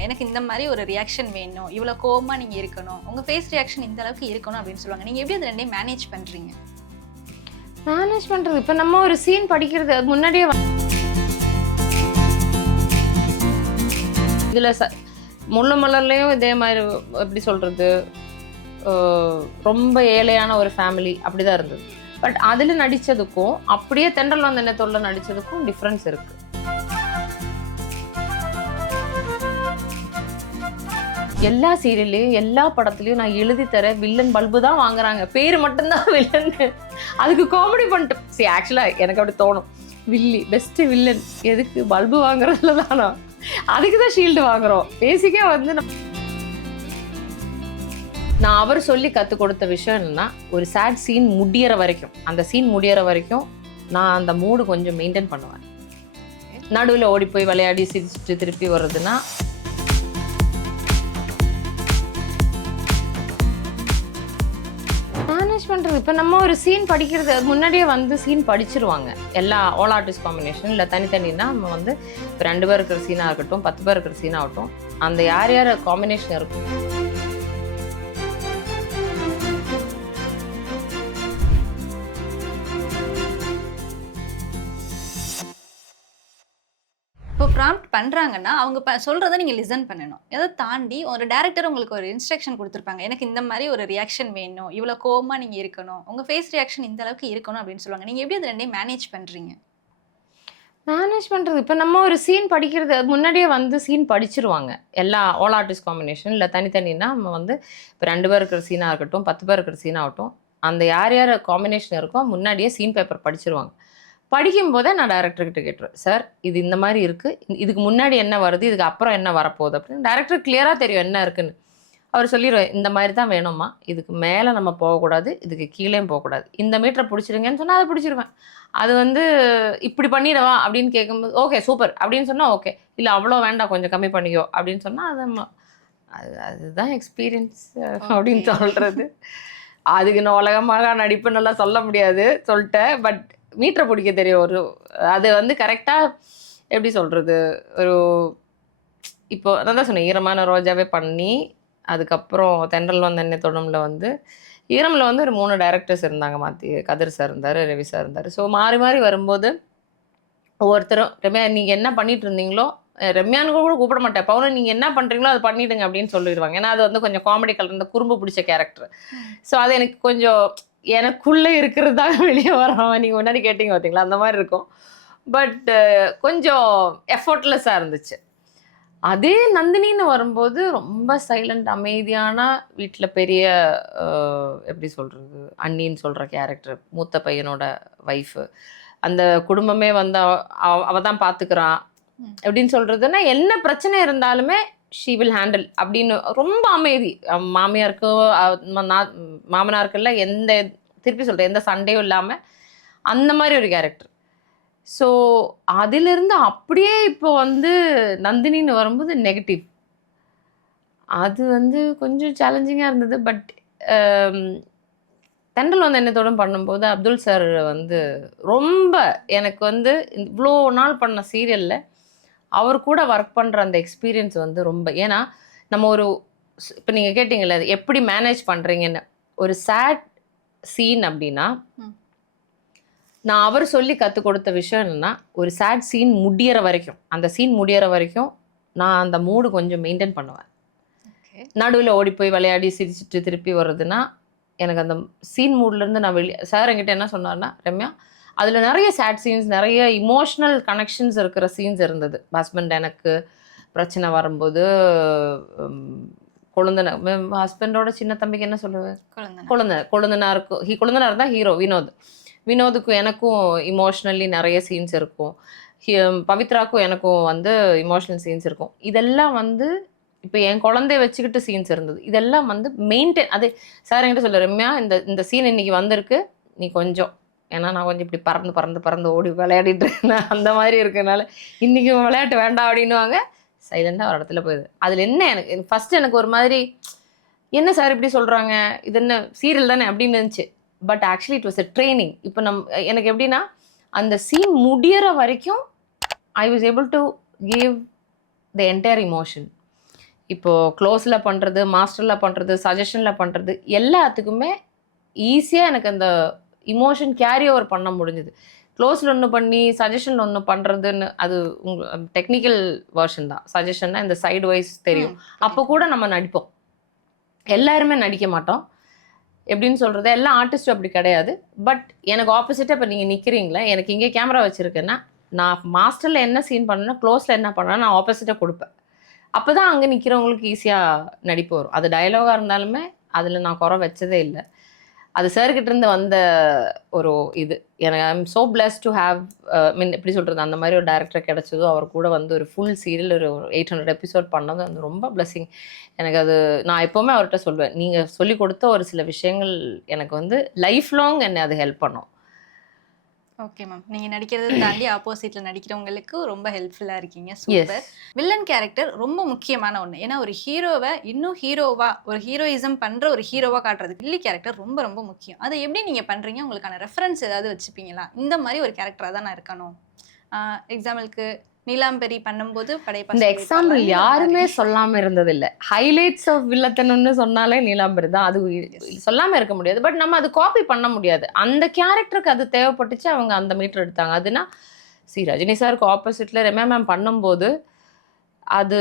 சொல்லுவாங்க, எனக்கு இந்த மாதிரி ஒரு ரியாக்ஷன் வேணும், இவ்வளோ கோவமா நீங்க இருக்கணும், உங்க ஃபேஸ் ரியாக்ஷன் இந்த அளவுக்கு இருக்கணும் அப்படின்னு சொல்லுவாங்க. நீங்க எப்படி அது ரெண்டையும் மேனேஜ் பண்றீங்க? மேனேஜ் பண்றது இப்ப நம்ம ஒரு சீன் படிக்கிறது முன்னாடியே இதுல முள்ளு மலர்லயும் இதே மாதிரி எப்படி சொல்றது, ரொம்ப ஏழையான ஒரு ஃபேமிலி அப்படிதான் இருந்தது. பட் அதுல நடிச்சதுக்கும் அப்படியே தென்றல் வந்த எண்ணத்தோட நடிச்சதுக்கும் டிஃப்ரென்ஸ் இருக்கு. எல்லா சீரியல்லையும் எல்லா படத்துலயும் நான் எழுதி தர வில்லன் பல்பு தான் வாங்குறாங்க, பேரு மட்டும்தான் வில்லன். அதுக்கு காமெடி பண்ணிட்டு ஆக்சுவலா எனக்கு அப்படி தோணும், வில்லி பெஸ்ட் வில்லன் எதுக்கு பல்பு வாங்குறதுல தானா, அதுக்குதான் ஷீல்டு வாங்குறோம். பேசிக்கா வந்து நான் அவர் சொல்லி கற்றுக் கொடுத்த விஷயம் என்னன்னா, ஒரு சேட் சீன் முடியற வரைக்கும், அந்த சீன் முடியற வரைக்கும் நான் அந்த மூடு கொஞ்சம் மெயின்டைன் பண்ணுவேன். நடுவில் ஓடி போய் விளையாடி சிரிச்சுட்டு திருப்பி வர்றதுன்னா மேனேஜ் பண்ணுறது. இப்போ நம்ம ஒரு சீன் படிக்கிறது முன்னாடியே வந்து சீன் படிச்சிருவாங்க. எல்லா ஆல் ஆர்டிஸ்ட் காம்பினேஷன் இல்லை தனித்தனின்னா நம்ம வந்து இப்போ 2 பேர் இருக்கிற சீனாக இருக்கட்டும், 10 பேர் இருக்கிற சீனாக ஆகட்டும், அந்த யார் யார் காம்பினேஷன் இருக்கும். இப்போ ப்ராம்ப்ட் பண்றாங்கன்னா அவங்க சொல்றதை நீங்க லிசன் பண்ணணும். அதை தாண்டி ஒரு டைரக்டர் உங்களுக்கு ஒரு இன்ஸ்ட்ரக்ஷன் கொடுத்துருப்பாங்க, எனக்கு இந்த மாதிரி ஒரு ரியாக்ஷன் வேணும், இவ்வளோ கோவமா நீங்க இருக்கணும், உங்க ஃபேஸ் ரியாக்ஷன் இந்த அளவுக்கு இருக்கணும் அப்படின்னு சொல்லுவாங்க. நீங்க எப்படி அது ரெண்டையும் மேனேஜ் பண்றீங்க? மேனேஜ் பண்ணுறது இப்போ நம்ம ஒரு சீன் படிக்கிறது முன்னாடியே வந்து சீன் படிச்சிருவாங்க. எல்லா ஆல் ஆர்டிஸ்ட் காம்பினேஷன் இல்லை தனித்தனின்னா நம்ம வந்து இப்போ 2 பேர் இருக்கிற சீனாக இருக்கட்டும், 10 பேர் இருக்கிற சீனாக ஆகட்டும், அந்த யார் யார் காம்பினேஷன் இருக்கோ முன்னாடியே சீன் பேப்பர் படிச்சிருவாங்க. படிக்கும் போதே நான் டைரக்டர்கிட்ட கேட்டுருவேன், சார் இது இந்த மாதிரி இருக்குது, இதுக்கு முன்னாடி என்ன வருது, இதுக்கு அப்புறம் என்ன வரப்போகுது அப்படின்னு. டைரக்டர் கிளியராக தெரியும் என்ன இருக்குன்னு. அவர் சொல்லிடுவேன், இந்த மாதிரி தான் வேணுமா, இதுக்கு மேலே நம்ம போகக்கூடாது, இதுக்கு கீழே போகக்கூடாது, இந்த மீட்டரை பிடிச்சிருங்கன்னு சொன்னால் அதை பிடிச்சிருவேன். அது வந்து இப்படி பண்ணிடவா அப்படின்னு கேட்கும்போது ஓகே சூப்பர் அப்படின்னு சொன்னால் ஓகே, இல்லை அவ்வளோ வேண்டாம் கொஞ்சம் கம்மி பண்ணிக்கோ அப்படின்னு சொன்னால் அதுதான் எக்ஸ்பீரியன்ஸ் அப்படின்னு சொல்கிறது. அதுக்கு நான் உலகமாக நடிப்பு நல்லா சொல்ல முடியாது சொல்லிட்டேன். பட் மீட்டரை பிடிக்க தெரியும். ஒரு அது வந்து கரெக்டாக எப்படி சொல்கிறது, ஒரு இப்போ நான் தான் சொன்னேன், ஈரமான ரோஜாவே பண்ணி அதுக்கப்புறம் தென்றல் வந்த எண்ணெய் தொடம்ல வந்து ஈரமில் வந்து ஒரு 3 டைரக்டர்ஸ் இருந்தாங்க. மாற்றி கதிர் சார் இருந்தார், ரவி சார் இருந்தார். ஸோ மாறி மாறி வரும்போது ஒவ்வொருத்தரும் ரம்யா நீங்கள் என்ன பண்ணிட்டு இருந்தீங்களோ, ரம்யான்னு கூட கூப்பிட மாட்டேன், பவுன் நீங்கள் என்ன பண்ணுறீங்களோ அதை பண்ணிவிடுங்க அப்படின்னு சொல்லிடுவாங்க. ஏன்னா அது வந்து கொஞ்சம் காமெடி கலந்த குறும்பு பிடிச்ச கேரக்டர். ஸோ அது எனக்கு கொஞ்சம் எனக்குள்ளே இருக்கிறது தான் வெளியே வரோம். நீங்கள் முன்னாடி கேட்டிங்க பார்த்தீங்களா, அந்த மாதிரி இருக்கும். பட் கொஞ்சம் எஃபர்ட்லெஸ்ஸாக இருந்துச்சு. அதே நந்தினின்னு வரும்போது ரொம்ப சைலண்ட் அமைதியான வீட்டில் பெரிய எப்படி சொல்கிறது, அண்ணின்னு சொல்கிற கேரக்டர், மூத்த பையனோட ஒய்ஃபு, அந்த குடும்பமே வந்து அவள் தான் பார்த்துக்கிறான் எப்படின்னு சொல்கிறதுன்னா, என்ன பிரச்சனை இருந்தாலுமே ஷீ வில் ஹேண்டில் அப்படின்னு ரொம்ப அமைதி. மாமனாருக்குள்ள எந்த திருப்பி சொல்கிறேன் எந்த சண்டையும் இல்லாமல் அந்த மாதிரி ஒரு கேரக்டர். ஸோ அதிலிருந்து அப்படியே இப்போ வந்து நந்தினின்னு வரும்போது நெகட்டிவ், அது வந்து கொஞ்சம் சேலஞ்சிங்காக இருந்தது. பட் தென்றல் வந்த எண்ணத்தோட பண்ணும்போது அப்துல் சார் வந்து ரொம்ப எனக்கு வந்து இவ்வளோ நாள் பண்ண சீரியலில் அவர் கூட ஒர்க் பண்ணுற அந்த எக்ஸ்பீரியன்ஸ் வந்து ரொம்ப, ஏன்னா நம்ம ஒரு இப்போ நீங்கள் கேட்டிங்கல்ல எப்படி மேனேஜ் பண்ணுறீங்கன்னு, ஒரு சேட் சீன் அப்படின்னா நான் அவர் சொல்லி கற்றுக் கொடுத்த விஷயம் என்னென்னா, ஒரு சேட் சீன் முடியற வரைக்கும், அந்த சீன் முடியற வரைக்கும் நான் அந்த மூடு கொஞ்சம் மெயின்டைன் பண்ணுவேன். நடுவில் ஓடி போய் விளையாடி சிரிச்சுட்டு திருப்பி வர்றதுன்னா எனக்கு அந்த சீன் மூட்லேருந்து நான் சார் என்கிட்ட என்ன சொன்னார்னா, ரம்யா அதில் நிறைய சேட் சீன்ஸ், நிறைய இமோஷ்னல் கனெக்ஷன்ஸ் இருக்கிற சீன்ஸ் இருந்தது. ஹஸ்பண்ட் எனக்கு பிரச்சனை வரும்போது ஹஸ்பண்டோட சின்ன தம்பிக்கு என்ன சொல்லுவேன், கொழுந்தனார் தான் ஹீரோ வினோதுக்கும் எனக்கும் இமோஷ்னலி நிறைய சீன்ஸ் இருக்கும். பவித்ராக்கும் எனக்கும் வந்து இமோஷனல் சீன்ஸ் இருக்கும். இதெல்லாம் வந்து இப்போ என் குழந்தைய வச்சுக்கிட்டு சீன்ஸ் இருந்தது. இதெல்லாம் வந்து மெயின்டைன். அது சார் என்கிட்ட சொல்ல, ரம்யா இந்த சீன் இன்னைக்கு வந்திருக்கு, நீ கொஞ்சம், ஏன்னா நான் கொஞ்சம் இப்படி பறந்து ஓடி விளையாடிட்டு இருந்தேன், அந்த மாதிரி இருக்கனால இன்னைக்கு விளையாட்டு வேண்டாம் அப்படின்னுவாங்க. சைலண்டாக ஒரு இடத்துல போயிடுது. அதில் என்ன எனக்கு ஃபர்ஸ்ட் எனக்கு ஒரு மாதிரி என்ன சார் இப்படி சொல்கிறாங்க, இது என்ன சீரியல் தானே அப்படின்னு இருந்துச்சு. But actually it was a training. இப்போ எனக்கு எப்படின்னா அந்த சீன் முடியற வரைக்கும் I was able to give the entire emotion. இப்போ க்ளோஸில் பண்ணுறது, மாஸ்டரில் பண்ணுறது, சஜஷனில் பண்ணுறது எல்லாத்துக்குமே ஈஸியாக எனக்கு அந்த இமோஷன் கேரி ஓவர் பண்ண முடிஞ்சுது. க்ளோஸில் ஒன்று பண்ணி சஜஷனில் ஒன்று பண்ணுறதுன்னு அது டெக்னிக்கல் வெர்ஷன் தான். சஜஷன்னா இந்த சைடு வைஸ் தெரியும். அப்போ கூட நம்ம நடிப்போம். எல்லாருமே நடிக்க மாட்டோம். எப்படின்னு சொல்கிறது, எல்லா ஆர்டிஸ்ட்டும் அப்படி கிடையாது. பட் எனக்கு ஆப்போசிட்டாக இப்போ நீங்கள் நிற்கிறீங்களே, எனக்கு இங்கே கேமரா வச்சுருக்கேன்னா நான் மாஸ்டரில் என்ன சீன் பண்ணேன்னா க்ளோஸில் என்ன பண்ணேன்னா நான் ஆப்போசிட்டாக கொடுப்பேன். அப்போ தான் அங்கே நிற்கிறவங்களுக்கு ஈஸியாக நடிப்பு வரும். அது டயலாகாக இருந்தாலுமே அதில் நான் குறை வச்சதே இல்லை. அது சார்கிட்ட இருந்து வந்த ஒரு இது எனக்கு I am so blessed to have மீன் எப்படி சொல்கிறது, அந்த மாதிரி ஒரு டைரக்டர் கிடைச்சதோ, அவர் கூட வந்து ஒரு ஃபுல் சீரியல் ஒரு 800 எபிசோட் பண்ணது அது ரொம்ப பிளெஸிங் எனக்கு. அது நான் எப்போவுமே அவர்கிட்ட சொல்லுவேன், நீங்கள் சொல்லி கொடுத்த ஒரு சில விஷயங்கள் எனக்கு வந்து லைஃப் லாங் என்னை அது ஹெல்ப் பண்ணும். ஓகே மேம், நீங்க நடிக்கிறதை தாண்டி ஆப்போசிட்ல நடிக்கிறவங்களுக்கு ரொம்ப ஹெல்ப்ஃபுல்லா இருக்கீங்க. சூப்பர். வில்லன் கேரக்டர் ரொம்ப முக்கியமான ஒண்ணு. ஏன்னா ஒரு ஹீரோவை இன்னும் ஹீரோவா, ஒரு ஹீரோயிசம் பண்ற ஒரு ஹீரோவா காட்டுறதுக்கு வில்லி கேரக்டர் ரொம்ப ரொம்ப முக்கியம். அதை எப்படி நீங்க பண்றீங்க? உங்களுக்கான ரெஃபரன்ஸ் ஏதாவது வச்சுப்பீங்களா? இந்த மாதிரி ஒரு கேரக்டரா தான் நான் இருக்கணும். எக்ஸாம்பிளுக்கு நீலாம்பரி பண்ணும்போது படையப்பா இந்த எக்ஸாம்பிள் யாருமே சொல்லாம இருந்தது இல்லை. ஹைலைட்ஸ் ஆஃப் வில்லத்தனம்னு சொன்னாலே நீலாம்பரி தான். அது சொல்லாம இருக்க முடியாது. பட் நம்ம அது காப்பி பண்ண முடியாது. அந்த கேரக்டருக்கு அது தேவைப்பட்டுச்சு, அவங்க அந்த மீட்டர் எடுத்தாங்க. அதுனா ரஜினி சாருக்கு ஆப்போசிட்ல ரெமா மேம் பண்ணும்போது அது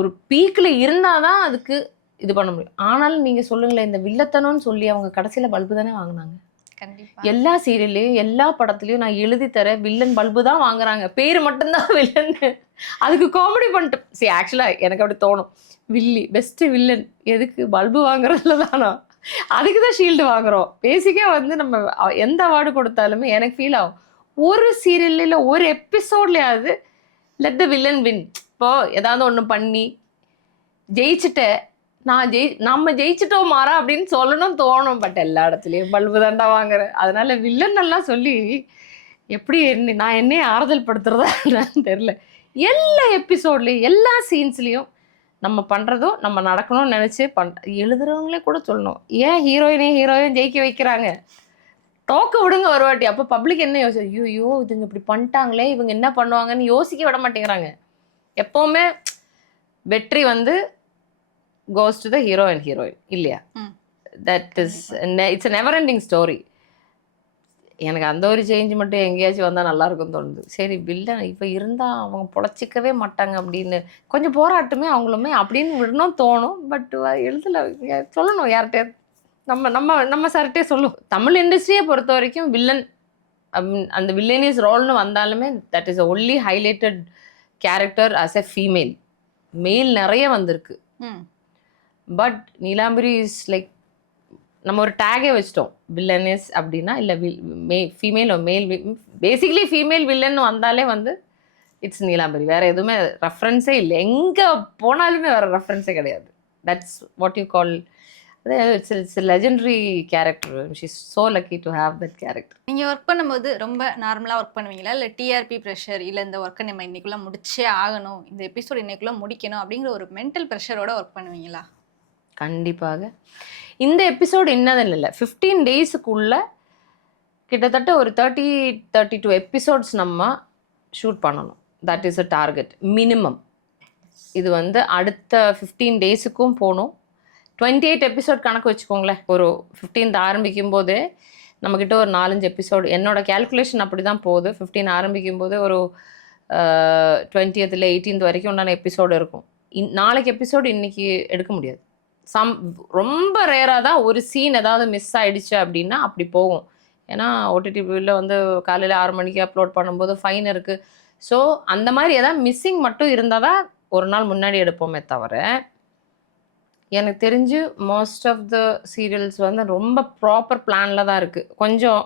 ஒரு பீக்ல இருந்தாதான் அதுக்கு இது பண்ண முடியும். ஆனாலும் நீங்க சொல்லுங்களேன், இந்த வில்லத்தனம்னு சொல்லி அவங்க கடைசியில பல்பு தானே வாங்கினாங்க. எல்லா சீரியல்லையும் எல்லா படத்துலயும் நான் எழுதி தரேன் வில்லன் பல்பு தான் வாங்குறாங்க, பேரு மட்டும்தான் வில்லன். அதுக்கு காமெடி பண்ணிட்டு ஆக்சுவலா எனக்கு அப்படி தோணும், வில்லி பெஸ்ட் வில்லன் எதுக்கு பல்பு வாங்குறதுல தானா, அதுக்குதான் ஷீல்டு வாங்குறோம். பேசிக்கா வந்து நம்ம எந்த அவார்டு கொடுத்தாலுமே எனக்கு ஃபீல் ஆகும், ஒரு சீரியல்ல ஒரு எபிசோட்லயாவது லெட் த வில்லன் வின். இப்போ ஏதாவது ஒண்ணு பண்ணி ஜெயிச்சுட்ட நம்ம ஜெயிச்சிட்டோம் மாறா அப்படின்னு சொல்லணும் தோணும். பட் எல்லா இடத்துலயும் பல்பு தாண்டா வாங்குறேன். அதனால வில்லன் எல்லாம் சொல்லி எப்படி நான் என்னையே ஆறுதல் படுத்துறதா தெரியல. எல்லா எபிசோட்லயும் எல்லா சீன்ஸ்லயும் நம்ம பண்றதும் நம்ம நடக்கணும்னு நினைச்சு எழுதுறவங்களே கூட சொல்லணும், ஏன் ஹீரோயின் ஜெயிக்க வைக்கிறாங்க, டோக்க விடுங்க ஒரு வாட்டி. அப்போ பப்ளிக் என்ன யோசி, ஐயோ இதுங்க இப்படி பண்ணிட்டாங்களே, இவங்க என்ன பண்ணுவாங்கன்னு யோசிக்க விட மாட்டேங்கிறாங்க. எப்பவுமே வெற்றி வந்து goes to the hero and heroine இல்லையா? that is it's a never ending story. எனக்கு அந்த ஒரு சேஞ்ச் மட்டும் எங்கேயாச்சும் வந்தால் நல்லா இருக்கும்னு தோணுது. சரி வில்லன் இப்போ இருந்தால் அவங்க பொழைச்சிக்கவே மாட்டாங்க அப்படின்னு கொஞ்சம் போராட்டமே அவங்களுமே அப்படின்னு விடணும் தோணும். பட் எழுதல சொல்லணும் யார்கிட்டே, நம்ம நம்ம நம்ம சார்கிட்டே சொல்லுவோம். தமிழ் இண்டஸ்ட்ரியை பொறுத்த வரைக்கும் வில்லன் அந்த வில்லனியஸ் ரோல்னு வந்தாலுமே that is only highlighted character as a female. Male நிறைய வந்திருக்கு. பட் நீலாம்பரி இஸ் லைக் நம்ம ஒரு டேகே வச்சிட்டோம், வில்லனஸ் அப்படின்னா இல்லை ஃபீமேல் மேல், பேசிக்லி ஃபீமேல் வில்லன் வந்தாலே வந்து இட்ஸ் நீலாம்பரி. வேற எதுவுமே ரெஃபரன்ஸே இல்லை, எங்கே போனாலுமே வேற ரெஃபரன்ஸே கிடையாது. That's what you call it's legendary character. She is so lucky to have that character. நீங்கள் ஒர்க் பண்ணும்போது ரொம்ப நார்மலாக ஒர்க் பண்ணுவீங்களா, இல்லை டிஆர்பி ப்ரெஷர், இல்லை இந்த ஒர்க்கை நம்ம இன்னைக்குள்ளே முடிச்சே ஆகணும், இந்த எபிசோட் இன்னைக்குள்ளே முடிக்கணும் அப்படிங்கிற ஒரு மென்டல் ப்ரெஷரோட ஒர்க் பண்ணுவீங்களா? கண்டிப்பாக. இந்த எபிசோடு என்னதுன்னு இல்லை, 15 டேஸுக்குள்ள கிட்டத்தட்ட ஒரு 32 எபிசோட்ஸ் நம்ம ஷூட் பண்ணணும். That is a target minimum. இது வந்து அடுத்த 15 டேஸுக்கும் போகணும். 28 எபிசோட் கணக்கு வச்சுக்கோங்களேன். ஒரு 15th ஆரம்பிக்கும் போதே நம்மக்கிட்ட ஒரு 4-5 எபிசோடு, என்னோட கேல்குலேஷன் அப்படி தான் போகுது. 15 ஆரம்பிக்கும் போதே ஒரு 20th இல்லை 18th வரைக்கும் உண்டான எபிசோடு இருக்கும். நாளைக்கு எபிசோடு இன்னைக்கு எடுக்க முடியாது. ரொம்ப ரேராக தான் ஒரு சீன் ஏதாவது மிஸ் ஆயிடுச்சு அப்படின்னா அப்படி போகும். ஏன்னா ஓடிடிவியில் வந்து காலையில் 6 மணிக்கு அப்லோட் பண்ணும்போது ஃபைன் இருக்குது. ஸோ அந்த மாதிரி ஏதாவது மிஸ்ஸிங் மட்டும் இருந்தால் தான் ஒரு நாள் முன்னாடி எடுப்போமே தவிர, எனக்கு தெரிஞ்சு மோஸ்ட் ஆஃப் த சீரியல்ஸ் வந்து ரொம்ப ப்ராப்பர் பிளானில் தான் இருக்குது. கொஞ்சம்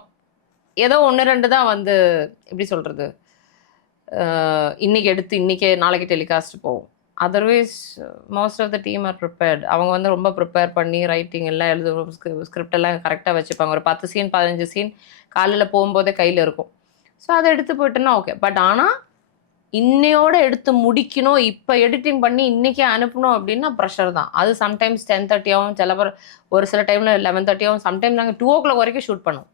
ஏதோ 1-2 தான் வந்து எப்படி சொல்கிறது, இன்றைக்கி எடுத்து இன்றைக்கி நாளைக்கு டெலிகாஸ்ட் போகும். Otherwise most of the team are prepared. அவங்க வந்து ரொம்ப ப்ரிப்பேர் பண்ணி ரைட்டிங் எல்லாம் ஸ்கிரிப்ட் எல்லாம் கரெக்டாக வச்சுப்பாங்க. ஒரு 10 சீன் 15 சீன் காலையில் போகும்போதே கையில் இருக்கும். ஸோ அதை எடுத்து போயிட்டோன்னா ஓகே. பட் ஆனால் இன்னையோட எடுத்து முடிக்கணும், இப்போ எடிட்டிங் பண்ணி இன்றைக்கே அனுப்பணும் அப்படின்னா ப்ரெஷர் தான். அது சம்டைம்ஸ் 10:30 ஆகும், சில பேர் ஒரு சில டைமில் 11:30 ஆகும். சம்டைம்ஸ் நாங்கள் 2 o'clock வரைக்கும் ஷூட் பண்ணுவோம்.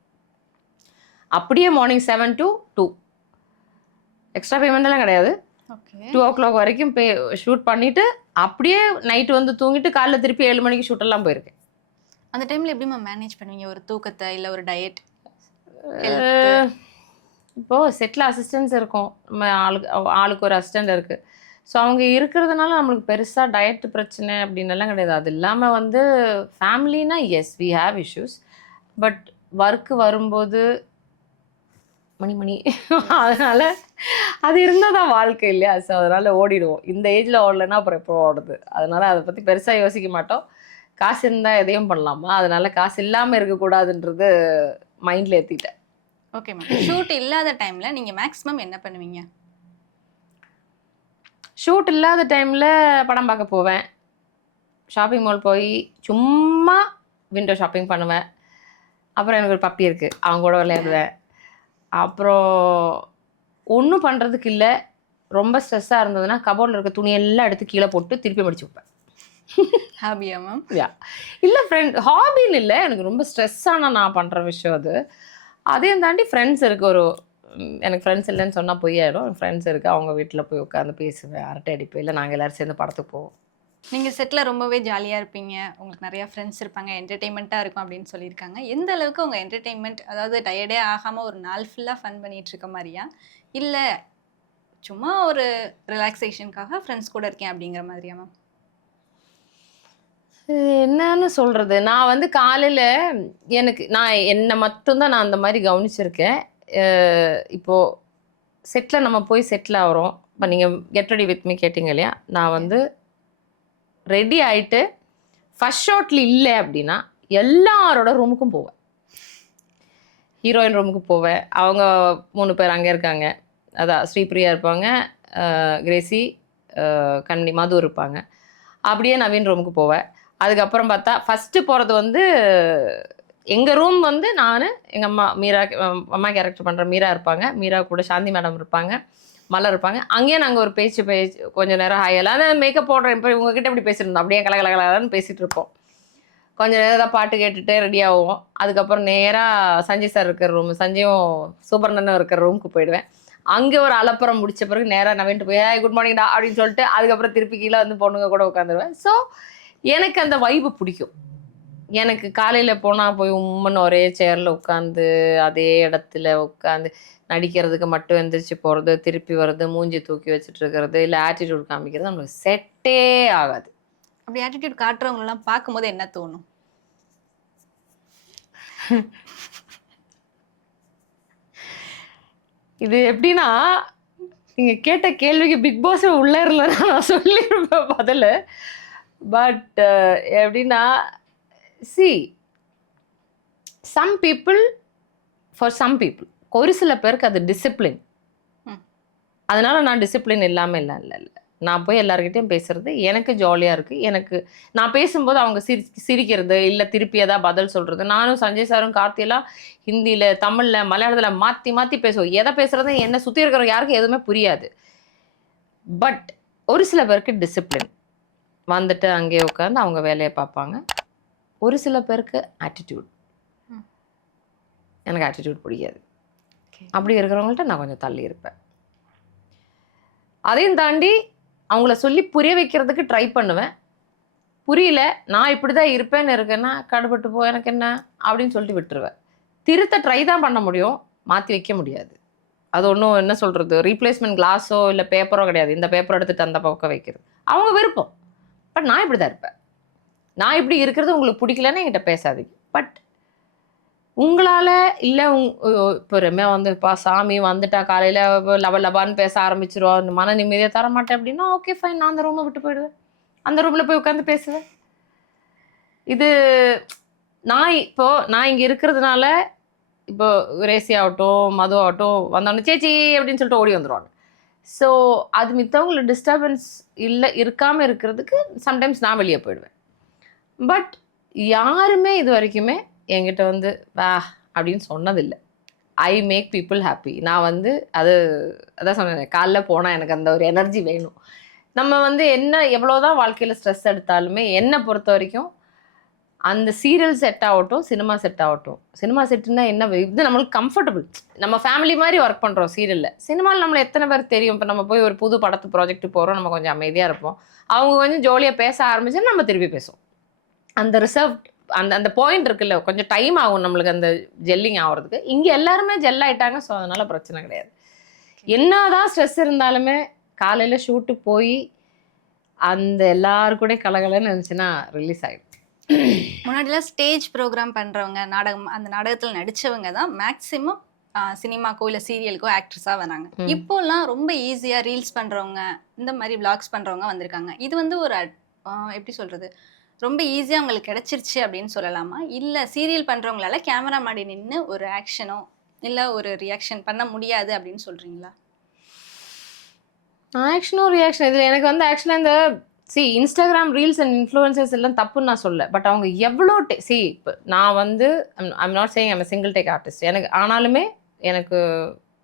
அப்படியே மார்னிங் 7 to 2. எக்ஸ்ட்ரா பேமெண்ட் எல்லாம் கிடையாது. ஓகே. 2 o'clock வரைக்கும் ஷூட் பண்ணிட்டு அப்படியே நைட்டு வந்து தூங்கிட்டு காலைல திருப்பி 7 மணிக்கு ஷூட்டெல்லாம் போயிருக்கேன். அந்த டைம்ல எப்படி மேம் மேனேஜ் பண்ணுவீங்க? ஒரு தூக்கத்தை இல்ல ஒரு டயட், ஹெல்த்? இப்போ செட்டில் அசிஸ்டன்ஸ் இருக்கும். நம்ம ஆளுக்கு ஒரு அசிஸ்டன்ட் இருக்கு. ஸோ அவங்க இருக்கிறதுனால நம்மளுக்கு பெருசா டயட் பிரச்சனை அப்படின்னெல்லாம் கிடையாது. அது இல்லாம வந்து ஃபேமிலினா yes we have issues. But work வரும்போது மணி அதனால அது இருந்தா தான் வாழ்க்கை இல்லையா? ஸோ அதனால ஓடிடுவோம். இந்த ஏஜ்ல ஓடலைன்னா அப்புறம் எப்போ ஓடுறது? அதனால அதை பத்தி பெருசா யோசிக்க மாட்டோம். காசு இருந்தா எதையும் பண்ணலாமா? அதனால காசு இல்லாம இருக்கக்கூடாதுன்றது மைண்ட்ல ஏத்திட்டேன். Okay ma'am. ஷூட் இல்லாத டைம்ல நீங்க மேக்ஸிமம் என்ன பண்ணுவீங்க? ஷூட் இல்லாத டைம்ல படம் பார்க்க போவேன். ஷாப்பிங் மால் போய் சும்மா விண்டோ ஷாப்பிங் பண்ணுவேன். அப்புறம் எனக்கு ஒரு பப்பி இருக்கு. அவங்க கூட விளையாடுவேன். அப்புறம் ஒன்றும் பண்ணுறதுக்கு இல்லை. ரொம்ப ஸ்ட்ரெஸ்ஸாக இருந்ததுன்னா கபோர்டில் இருக்க துணியெல்லாம் எடுத்து கீழே போட்டு திருப்பி மடிச்சு வைப்பேன். ஹாபியா மேம்? யா இல்லை ஹாபின்னு இல்லை, எனக்கு ரொம்ப ஸ்ட்ரெஸ்ஸான நான் பண்ணுற விஷயம் அது. அதையும் தாண்டி ஃப்ரெண்ட்ஸ் இருக்கு. எனக்கு ஃப்ரெண்ட்ஸ் இல்லைன்னு சொன்னால் பொய்யாயிடும். ஃப்ரெண்ட்ஸ் இருக்குது, அவங்க வீட்டில் போய் உட்காந்து பேசுவேன், அரட்டை அடிப்பேன். இல்லை நாங்கள் எல்லோரும் சேர்ந்து படத்துக்கு போவோம். நீங்க செட்ல ரொம்பவே ஜாலியா இருப்பீங்க. உங்களுக்கு நிறைய ஃப்ரெண்ட்ஸ் இருப்பாங்க. என்டர்டெயின்மெண்ட்டா இருக்கும் அப்படின்னு சொல்லியிருக்காங்க. எந்த அளவுக்கு உங்க என்டர்டெயின்மெண்ட், அதாவது டயர்டே ஆகாம ஒரு நாள் ஃபுல்லா ஃபன் பண்ணிட்டு இருக்க மாதிரியா? இல்ல சும்மா ஒரு ரிலாக்ஸேஷனுக்காக ஃப்ரெண்ட்ஸ் கூட இருக்கேன் அப்படிங்கிற மாதிரியா மேம்? என்னன்னு சொல்கிறது, நான் வந்து காலையில் நான் என்னை மட்டும்தான் நான் அந்த மாதிரி கவனிச்சிருக்கேன். இப்போது செட்டில் நம்ம போய் செட்டில் ஆகிறோம். இப்போ நீங்கள் கெட் ரெடி வித் மீ கேட்டிங்க இல்லையா? நான் வந்து ரெடி ஆகிட்டு ஃபர்ஸ்ட் ஷாட்டில் இல்லை அப்படின்னா எல்லாரோட ரூமுக்கும் போவேன். ஹீரோயின் ரூமுக்கு போவேன். அவங்க 3 பேர் அங்கே இருக்காங்க. அதான் ஸ்ரீபிரியா இருப்பாங்க, கிரேசி, கண்மணி, மது இருப்பாங்க. அப்படியே நவீன் ரூமுக்கு போவேன். அதுக்கப்புறம் பார்த்தா ஃபஸ்ட்டு போகிறது வந்து எங்கள் ரூம் வந்து நான், எங்கள் அம்மா மீரா, அம்மா கேரக்டர் பண்ணுற மீரா இருப்பாங்க. மீரா கூட சாந்தி மேடம் இருப்பாங்க, மலர் இருப்பாங்க. அங்கேயே நாங்கள் ஒரு பேச்சு கொஞ்சம் நேரம் ஹாயெல்லாம் அந்த மேக்கப் போடுறேன். இப்போ உங்ககிட்ட இப்படி பேசியிருந்தோம், அப்படியே கலகலகலன்னு பேசிகிட்டு இருப்போம். கொஞ்சம் நேரம் தான் பாட்டு கேட்டுட்டு ரெடி ஆகும். அதுக்கப்புறம் நேராக சஞ்சய் சார் இருக்கிற ரூம், சஞ்சயும் சூப்பர்னன்னு இருக்கிற ரூமுக்கு போயிடுவேன். அங்கே ஒரு அலப்புறம் முடிச்ச பிறகு நேராக நவீன்ட்டு போய் குட் மார்னிங்டா அப்படின்னு சொல்லிட்டு அதுக்கப்புறம் திருப்பி கீழே வந்து பொண்ணுங்க கூட உட்காந்துருவேன். ஸோ எனக்கு அந்த வைப்பு பிடிக்கும். எனக்கு காலையில் போனால் போய் உம்மன்னு ஒரே சேரில் உட்காந்து அதே இடத்துல உட்காந்து நடிக்கிறதுக்கு மட்டும் எந்திரிச்சு போகிறது, திருப்பி வர்றது, மூஞ்சி தூக்கி வச்சுட்டு இருக்கிறது, இல்லை ஆட்டிடியூட் காமிக்கிறது நம்மளுக்கு செட்டே ஆகாது. அப்படி ஆட்டிடியூட் காட்டுறவங்களெல்லாம் பார்க்கும்போது என்ன தோணும்? இது எப்படின்னா, நீங்க கேட்ட கேள்விக்கு பிக் பாஸ் உள்ள இல்லைன்னா நான் சொல்லியிருப்பேன் பதில். பட் எப்படின்னா, see some people, for some people, ஒரு சில பேருக்கு அது டிசிப்ளின். அதனால நான் டிசிப்ளின் இல்லாமல் இல்லை. நான் போய் எல்லாருக்கிட்டையும் பேசுறது எனக்கு ஜாலியாக இருக்குது. எனக்கு நான் பேசும்போது அவங்க சிரிக்கிறது, இல்லை திருப்பி ஏதாவது பதில் சொல்கிறது. நானும் சஞ்சய் சாரும் கார்த்தியெல்லாம் ஹிந்தியில், தமிழில், மலையாளத்தில் மாற்றி மாற்றி பேசுவோம். எதை பேசுகிறது என்னை சுற்றி இருக்கிற யாருக்கும் எதுவுமே புரியாது. பட் ஒரு சில பேருக்கு டிசிப்ளின் வந்துட்டு அங்கேயே உட்காந்து அவங்க வேலையை பார்ப்பாங்க. ஒரு சில பேருக்கு ஆட்டிடியூட். எனக்கு ஆட்டிடியூட் பிடிக்காது. அப்படி இருக்கிறவங்கள்ட்ட நான் கொஞ்சம் தள்ளி இருப்பேன். அதையும் தாண்டி அவங்கள சொல்லி புரிய வைக்கிறதுக்கு ட்ரை பண்ணுவேன். புரியல, நான் இப்படி தான் இருப்பேன்னு இருக்கேன்னா கடுபட்டு போ, எனக்கு என்ன அப்படின்னு சொல்லிட்டு விட்டுருவேன். திருத்த ட்ரை தான் பண்ண முடியும், மாற்றி வைக்க முடியாது. அது ஒன்றும் என்ன சொல்கிறது, ரீப்ளேஸ்மெண்ட் கிளாஸோ இல்லை பேப்பரோ கிடையாது. இந்த பேப்பர் எடுத்துகிட்டு அந்த பக்கம் வைக்கிறது அவங்க விருப்பம். பட் நான் இப்படி தான் இருப்பேன். நான் இப்படி இருக்கிறது உங்களுக்கு பிடிக்கலன்னு என்கிட்ட பேசாதீங்க. பட் உங்களால் இல்லை இப்போ ரம்யா வந்து இப்போ சாமி வந்துட்டா காலையில் லபான்னு பேச ஆரம்பிச்சிருவோம், மன நிம்மதியாக தர மாட்டேன் அப்படின்னா ஓகே ஃபைன், நான் அந்த ரூமை விட்டு போயிடுவேன். அந்த ரூமில் போய் உட்காந்து பேசுவேன். இது நான் இங்கே இருக்கிறதுனால இப்போ ரேசி ஆகட்டும், மது ஆகட்டும் வந்தோடனே சேச்சி அப்படின்னு சொல்லிட்டு ஓடி வந்துடுவாங்க. ஸோ அது மித்தவங்களுக்கு டிஸ்டர்பன்ஸ் இருக்காமல் இருக்கிறதுக்கு சம்டைம்ஸ் நான் வெளியே போயிடுவேன். பட் யாருமே இது வரைக்குமே என்கிட்ட வந்து வா அப்படின்னு சொன்னதில்லை. I make people happy. நான் வந்து அதான் சொன்னேன், காலைல போனால் எனக்கு அந்த ஒரு எனர்ஜி வேணும். நம்ம வந்து என்ன எவ்வளோதான் வாழ்க்கையில் ஸ்ட்ரெஸ் எடுத்தாலுமே என்னை பொறுத்த வரைக்கும் அந்த சீரியல் செட் ஆகட்டும், சினிமா செட் ஆகட்டும். சினிமா செட்டுன்னா என்ன, இது நம்மளுக்கு கம்ஃபர்டபுள். நம்ம ஃபேமிலி மாதிரி ஒர்க் பண்ணுறோம் சீரியலில். சினிமாவில் நம்மள எத்தனை பேர் தெரியும். இப்போ நம்ம போய் ஒரு புது படத்து ப்ராஜெக்ட் போகிறோம், நம்ம கொஞ்சம் அமைதியாக இருப்போம். அவங்க கொஞ்சம் ஜோலியாக பேச ஆரம்பிச்சா நம்ம திருப்பி பேசுவோம். அந்த ரிசர்வ் அந்த அந்த பாயிண்ட் இருக்குல்ல, கொஞ்சம் டைம் ஆகும் நம்மளுக்கு அந்த ஜெல்லிங் ஆகிறதுக்கு. இங்கே எல்லாருமே ஜெல் ஆகிட்டாங்க. ஸோ அதனால் பிரச்சனை கிடையாது. என்னதான் ஸ்ட்ரெஸ் இருந்தாலுமே காலையில் ஷூட்டுக்கு போய் அந்த எல்லாரு கூட கலகலன்னு இருந்துச்சுன்னா ரிலீஸ் ஆகிடும். முன்னாடிலாம் ஸ்டேஜ் ப்ரோக்ராம் பண்றவங்க, நாடகம் அந்த நாடகத்துல நடிச்சவங்க தான் மேக்சிமம் சினிமாக்கோ இல்ல சீரியலுக்கோ ஆக்ட்ரஸா வராங்க. இப்போலாம் ரொம்ப ஈஸியா ரீல்ஸ் பண்றவங்க, இந்த மாதிரி விளாக்ஸ் பண்றவங்க வந்திருக்காங்க. இது வந்து ஒரு எப்படி சொல்றது, ரொம்ப ஈஸியா உங்களுக்கு கிடைச்சிருச்சு அப்படின்னு சொல்லலாமா? இல்ல சீரியல் பண்றவங்களால கேமரா மாடி நின்று ஒரு ஆக்ஷனோ இல்ல ஒரு ரியாக்ஷன் பண்ண முடியாது அப்படின்னு சொல்றீங்களா? ஆக்ஷனும் ரியாக்ஷன் இதில் எனக்கு வந்து ஆக்சுவலாக இந்த இன்ஸ்டாகிராம் ரீல்ஸ் அண்ட் இன்ஃப்ளூயன்சர்ஸ் எல்லாம் தப்புன்னு நான் சொல்ல. பட் அவங்க எவ்வளோ இப்போ நான் வந்து I'm not saying I'm single take artist. எனக்கு ஆனாலுமே எனக்கு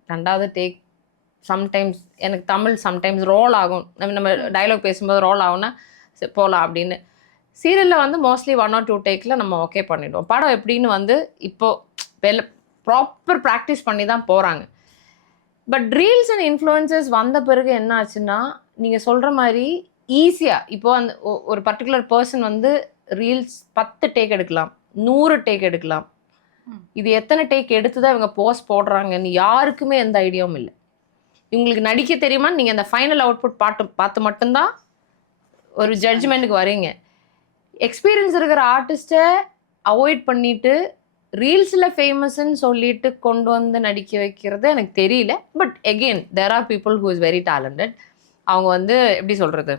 2வது டேக் சம்டைம்ஸ் எனக்கு தமிழ் சம்டைம்ஸ் ரோல் ஆகும். நம்ம டைலாக் பேசும்போது ரோல் ஆகும்னா போகலாம் அப்படின்னு. சீரியலில் வந்து மோஸ்ட்லி 1 or 2 டேக்கில் நம்ம ஓகே பண்ணிவிடுவோம். படம் எப்படின்னு வந்து இப்போது ப்ராப்பர் ப்ராக்டிஸ் பண்ணி தான் போகிறாங்க. பட் ரீல்ஸ் அண்ட் இன்ஃப்ளூயன்சர்ஸ் வந்த பிறகு என்ன ஆச்சுன்னா, நீங்கள் சொல்கிற மாதிரி ஈஸியாக இப்போ அந்த ஒரு பர்டிகுலர் பர்சன் வந்து ரீல்ஸ் 10 டேக் எடுக்கலாம், 100 டேக் எடுக்கலாம். இது எத்தனை டேக் எடுத்து தான் இவங்க போஸ்ட் போடுறாங்கன்னு யாருக்குமே எந்த ஐடியாவும் இல்லை. இவங்களுக்கு நடிக்க தெரியுமா, நீங்கள் அந்த ஃபைனல் அவுட்புட் பார்த்து மட்டும்தான் ஒரு ஜட்ஜ்மெண்ட்டுக்கு வரீங்க. எக்ஸ்பீரியன்ஸ் இருக்கிற ஆர்டிஸ்ட்டை அவாய்ட் பண்ணிட்டு ரீல்ஸில் ஃபேமஸ்ன்னு சொல்லிட்டு கொண்டு வந்து நடிக்க வைக்கிறது எனக்கு தெரியல. But again there are people who is very talented. அவங்க வந்து எப்படி சொல்கிறது,